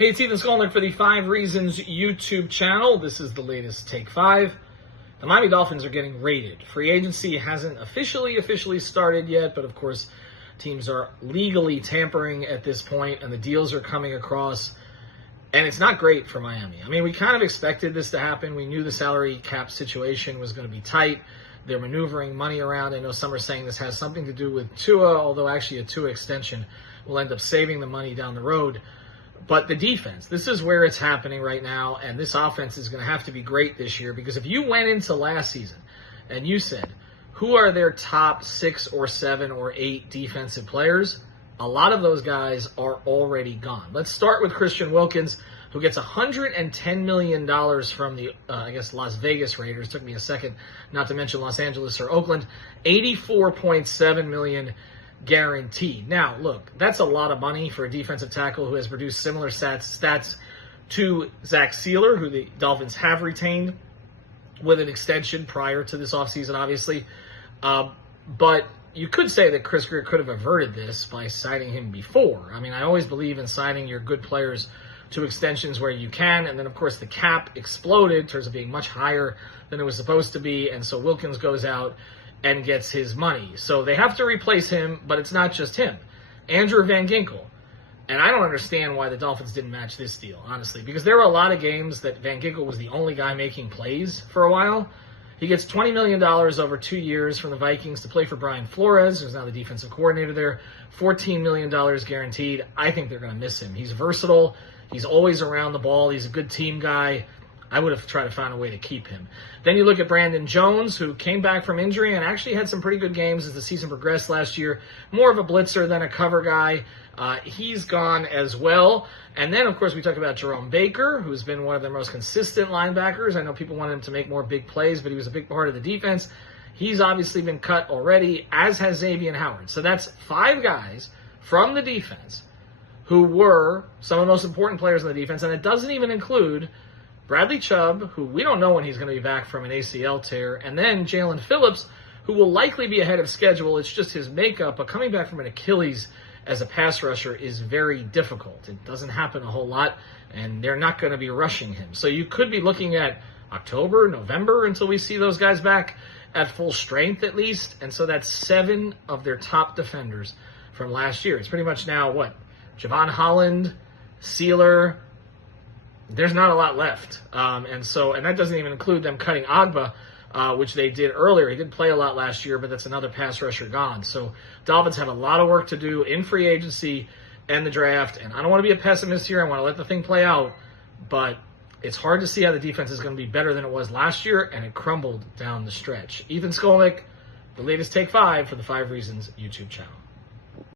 Hey, it's Ethan Skolnick for the 5 Reasons YouTube channel. This is the latest Take 5. The Miami Dolphins are getting raided. Free agency hasn't officially started yet, but of course, teams are legally tampering at this point, and the deals are coming across, and it's not great for Miami. I mean, we kind of expected this to happen. We knew the salary cap situation was going to be tight. They're maneuvering money around. I know some are saying this has something to do with Tua, although actually a Tua extension will end up saving the money down the road. But the defense, this is where it's happening right now, and this offense is going to have to be great this year, because if you went into last season and you said, who are their top 6 or 7 or 8 defensive players, a lot of those guys are already gone. Let's start with Christian Wilkins, who gets $110 million from the, Las Vegas Raiders. Took me a second not to mention Los Angeles or Oakland. $84.7 million guaranteed. Now, look, that's a lot of money for a defensive tackle who has produced similar stats to Zach Sealer, who the Dolphins have retained with an extension prior to this offseason, obviously. But you could say that Chris Grier could have averted this by signing him before. I mean, I always believe in signing your good players to extensions where you can, and then, of course, the cap exploded in terms of being much higher than it was supposed to be, and so Wilkins goes out and gets his money. So they have to replace him, but it's not just him. Andrew Van Ginkel. And I don't understand why the Dolphins didn't match this deal, honestly, because there were a lot of games that Van Ginkel was the only guy making plays for a while. He gets $20 million over 2 years from the Vikings to play for Brian Flores, who's now the defensive coordinator there. $14 million guaranteed. I think they're going to miss him. He's versatile. He's always around the ball. He's a good team guy. I would have tried to find a way to keep him. Then you look at Brandon Jones, who came back from injury and actually had some pretty good games as the season progressed last year. More of a blitzer than a cover guy. He's gone as well. And then, of course, we talk about Jerome Baker, who's been one of their most consistent linebackers. I know people wanted him to make more big plays, but he was a big part of the defense. He's obviously been cut already, as has Xavier Howard. So that's 5 guys from the defense who were some of the most important players in the defense, and it doesn't even include Bradley Chubb, who we don't know when he's going to be back from an ACL tear, and then Jalen Phillips, who will likely be ahead of schedule. It's just his makeup, but coming back from an Achilles as a pass rusher is very difficult. It doesn't happen a whole lot, and they're not going to be rushing him. So you could be looking at October, November, until we see those guys back at full strength at least, and so that's 7 of their top defenders from last year. It's pretty much now, Javon Holland, Sealer. There's not a lot left. And that doesn't even include them cutting Agba, which they did earlier. He did play a lot last year, but that's another pass rusher gone. So Dolphins have a lot of work to do in free agency and the draft. And I don't want to be a pessimist here. I want to let the thing play out. But it's hard to see how the defense is going to be better than it was last year, and it crumbled down the stretch. Ethan Skolnick, the latest Take 5 for the 5 Reasons YouTube channel.